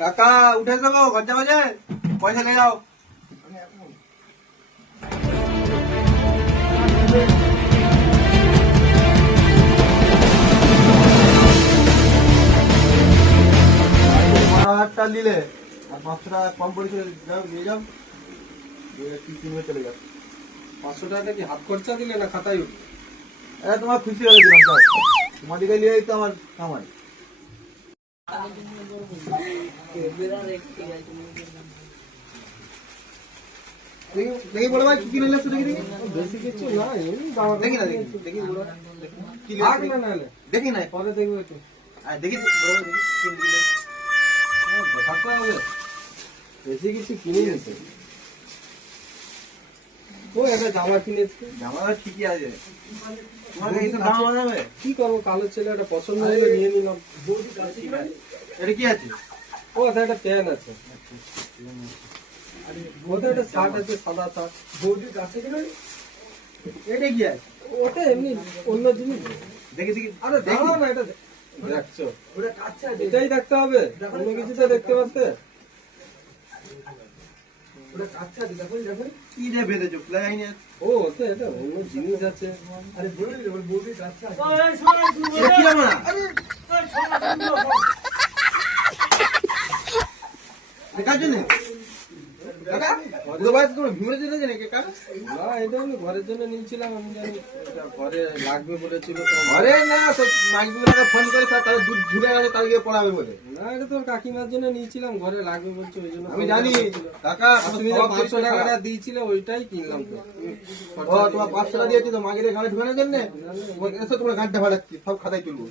কাকা উঠে যাবো ঘন্টা বাজে পয়সা নিয়ে যাও। টাকা নিলে আর 500 টাকা কম পড়েছে, যাও নিয়ে যাও, কিনবে চলে যাও। 500 টাকা কি হাত খরচা দিলে না খাতায় উঠবে? তোমার খুশি হয়ে দিলাম, তাও তোমার দিকে নিয়ে তো আমার কামাই। দেখি বলো ভাই কি কিনে নিলে দেখি দেখি বেশি কিছু না, এমনি দাম দেখি না দেখি দেখি বলো কি থাক নিলে না নাহলে দেখি না পরে দেখবো একটু। দেখি বলো দেখি কি নিলে। দেখাতে হবে বেশি কিছু কিনে নিয়েছে। ও একটা জামা কিনেছে। জামা ঠিকই আছে, তোমার কাছে কিছু দাম হবে? কি করবো, কালো ছেলে একটা পছন্দ হলো নিয়ে নিলাম। এটা কি আছে? ও একটা প্যান্ট আছে, ওটা একটা শার্ট আছে, সাদা শার্ট। বৌদির কাছে কিনা এটা কি আছে? ওটা এমনি অন্য জিনিস। দেখি দেখি আরে দাঁড়াও না, এটা দেখছো, এটাই দেখতে হবে, অন্য কিছু তো দেখতে পাচ্ছে। কি যে বেঁধেছো প্লাই নিয়ে? ও ওতে এটা অন্য জিনিস আছে। আরে বৌদির কাছে কি জামা? দেখার জন্য কাকা দুবাই তুমি ঘুরে যেতে জানি কাকা? না, এটা আমি ঘরের জন্য নিয়েছিলাম, আমি জানি এটা ঘরে লাগবে বলেছিল। ঘরে না তো মাইকগুলোকে ফোন করে তাহলে দুধ ঝুলে গেছে, তাহলে গিয়ে পড়াবে বলে। না, এটা তোর কাকিমার জন্য নিয়েছিলাম, ঘরে লাগবে বলছো ওই জন্য। আমি জানি কাকা, তুমি যে 500 টাকাটা দিয়েছিলে ওইটাই কিনলাম তো। ও তোমার 500 টাকা দিয়েছি তো মাগের ঘাড়ে ঢুকানোর জন্য, এসে তোমার গাঁটটা ফাটাচ্ছি, সব খাতায় তুলবো।